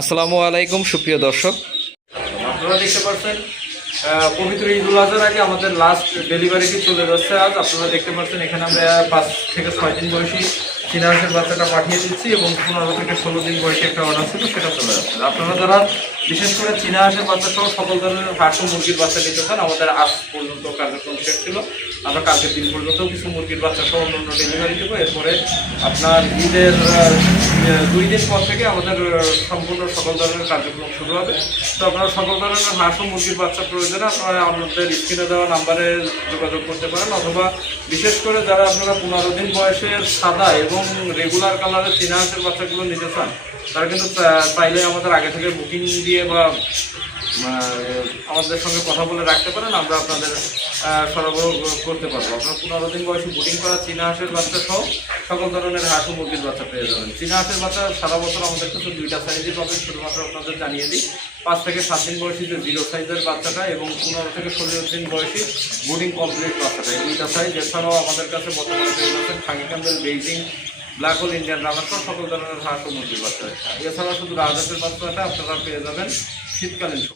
আসসালামু আলাইকুম, সুপ্রিয় দর্শক। আপনারা দেখতে পাচ্ছেন পবিত্র ঈদ উল আজহার আগে আমাদের লাস্ট ডেলিভারিটি চলে যাচ্ছে। আজ আপনারা দেখতে পাচ্ছেন, এখানে আমরা পাঁচ থেকে ছয় দিন বয়সী চিনাহাসের বাচ্চাটা পাঠিয়ে দিচ্ছি এবং পনেরো থেকে ষোলো দিন বয়সী একটা অর্ডার ছিল, সেটা চলে যাচ্ছে। আপনারা যারা বিশেষ করে চিনাহাসের বাচ্চা সহ সকল ধরনের হাঁস মুরগির বাচ্চা নিতে চান, আমাদের আজ পর্যন্ত কার্যক্রম শেষ ছিল। আমরা কালকের দিন পর্যন্ত কিছু মুরগির বাচ্চা সহ অন্য ডেলিভারি দেবো। এরপরে আপনার ঈদের দুই দিন পর থেকে আমাদের সম্পূর্ণ সকল ধরনের কার্যক্রম শুরু হবে। তো আপনারা সকল ধরনের হাঁস ও মুরগির বাচ্চা প্রয়োজনে, আপনারা আমাদের স্ক্রিনে দেওয়া নাম্বারে যোগাযোগ করতে পারেন, অথবা বিশেষ করে যারা আপনারা পনেরো দিন বয়সের সাদা এবং রেগুলার কালারের চীনা হাঁসের বাচ্চাগুলো নিতে চান, তারা কিন্তু চাইলে আমাদের আগে থেকে বুকিং দিয়ে বা আমাদের সঙ্গে কথা বলে রাখতে পারেন, আমরা আপনাদের সরবরাহ করতে পারব। আপনার পনেরো দিন বয়সে বুকিং করা চীনা হাঁসের বাচ্চা সহ সকল ধরনের হাঁস মুরগির বাচ্চা পেয়ে যাবেন। চীনা হাঁসের বাচ্চা সারা বছর আমাদের কাছে দুইটা সাইজে পাবেন, শুধুমাত্র আপনাদের জানিয়ে দিই। পাঁচ থেকে সাত দিন বয়সী যে জিরো সাইজের বাচ্চাটা এবং পনেরো থেকে ষোলো দিন বয়সী বুডিং কমপ্লিট বাচ্চাটা। এই দুইটা সাইজ এছাড়াও আমাদের কাছে বর্তমানে পেয়ে যাচ্ছেন khaki candle Beijing, black hole, Indian runner সহ সকল ধরনের হাঁস ও মুরগির বাচ্চা। এছাড়া শুধু রাজহাঁসের বাচ্চাটা আপনারা পেয়ে যাবেন শীতকালীন।